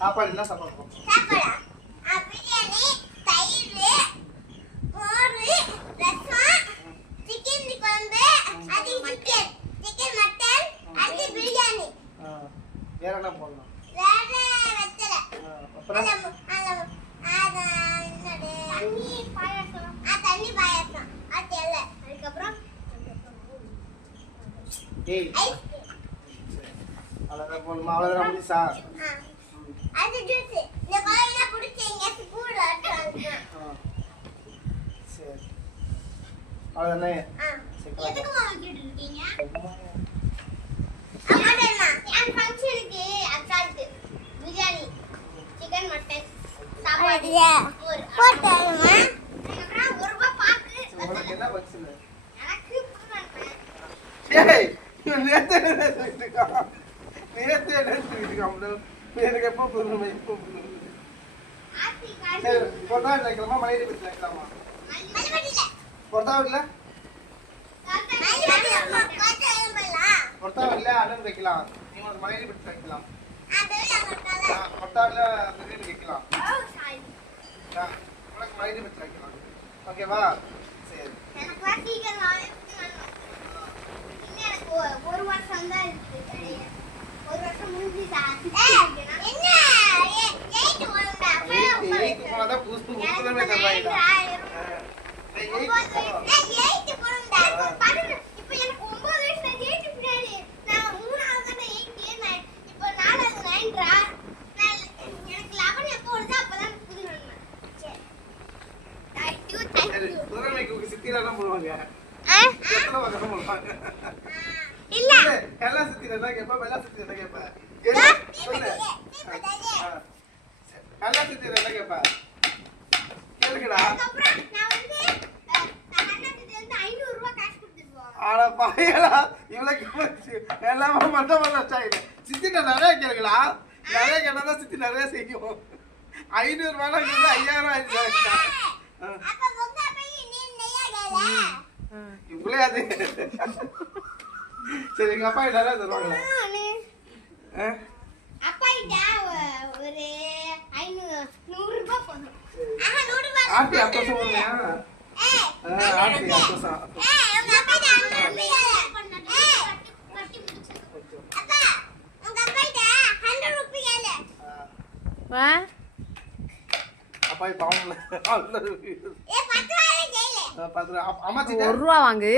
சாப்பாடு என்ன சாப்பாடு பிரியாணி, தயிர், மோர், ரசம், சிக்கன் குழம்பு, அது சிக்கன் மட்டன், அது பிரியாணி. வேற என்ன போடலாம்? வேற வெத்தல. அப்புறம் தண்ணி பாயாசம். அது இல்ல. அதுக்கப்புறம் அவ்வளவுதான் போடணுமா? அவ்வளவுதான் முடிச்சா? அது ஜூஸ். இந்த பாயில குடிச்சீங்க ஸ்கூல் ஆட்றாங்க. சரி. அவ்வளவுதானே? எதுக்கு மாமா கேட்டு இருக்கீங்க? அம்மாடா என் ஃபங்க்ஷனுக்கு அக்காக்கு பிரியாணி, சிக்கன் மட்டன், சாப்பாடு, போட்டேமா. அப்புறம் ஒரு ரூபாய் பாக்கு. உனக்கு என்ன பக்ஸில? எனக்கு புரியல. ஏய், இவன் நேத்து என்ன சொல்லிட்டு இருக்கான்? நேத்து என்ன சொல்லிட்டு இருக்கான்? எனக்கு எப்போ புரியணும் இப்போ புரியணும். சரி, பொறுத்தாவில் வைக்கலாமா மலையடிப்பத்தில் வைக்கலாமா? பொறுத்தாவில் பொறுத்தாவில் அண்ணன் வைக்கலாம். நீங்க ஒரு மலையடிப்பத்தில் வைக்கலாம். பொறுத்தாவில் பிரியாணி வைக்கலாம். உனக்கு மலையடிப்பத்தில் வைக்கலாம். ஓகேவா? சரி. ஒரு வருஷம் தான் இருக்கு. ஒரு வருஷம் முடிஞ்சு சித்திலாம் போடுவாங்க. இல்ல எல்லா சுத்தி என்ன கேப்பா? வெள்ளா சுத்தி என்ன கேப்பா? எல்லா சுத்தி என்ன கேப்பா? கேளுங்கடா. ஆனா பாயலா இவ்வளவு எல்லாமே மட்டும் பண்ண சித்திட்ட நிறைய கேளுங்கடா. நிறைய கேட்டா சித்தி நிறைய செய்யும். 500 ரூபாய் 5000 ஆயிடுச்சு. இவ்வளவு அது சரி எங்க அப்பா நல்லா தருவாங்களா? அப்பா கிட்ட ஒரு 100 ரூபாய் போதும். ஆர்த்தி அப்பா சொல்லுங்க. ஆர்த்தி அப்பா உங்க அப்பா கிட்ட 100 ரூபாய் அப்பா உங்க அப்பா கிட்ட 100 ரூபாய் வா அப்பா பாவம்ல 10 ரூபாய் ₹1 வாங்கு.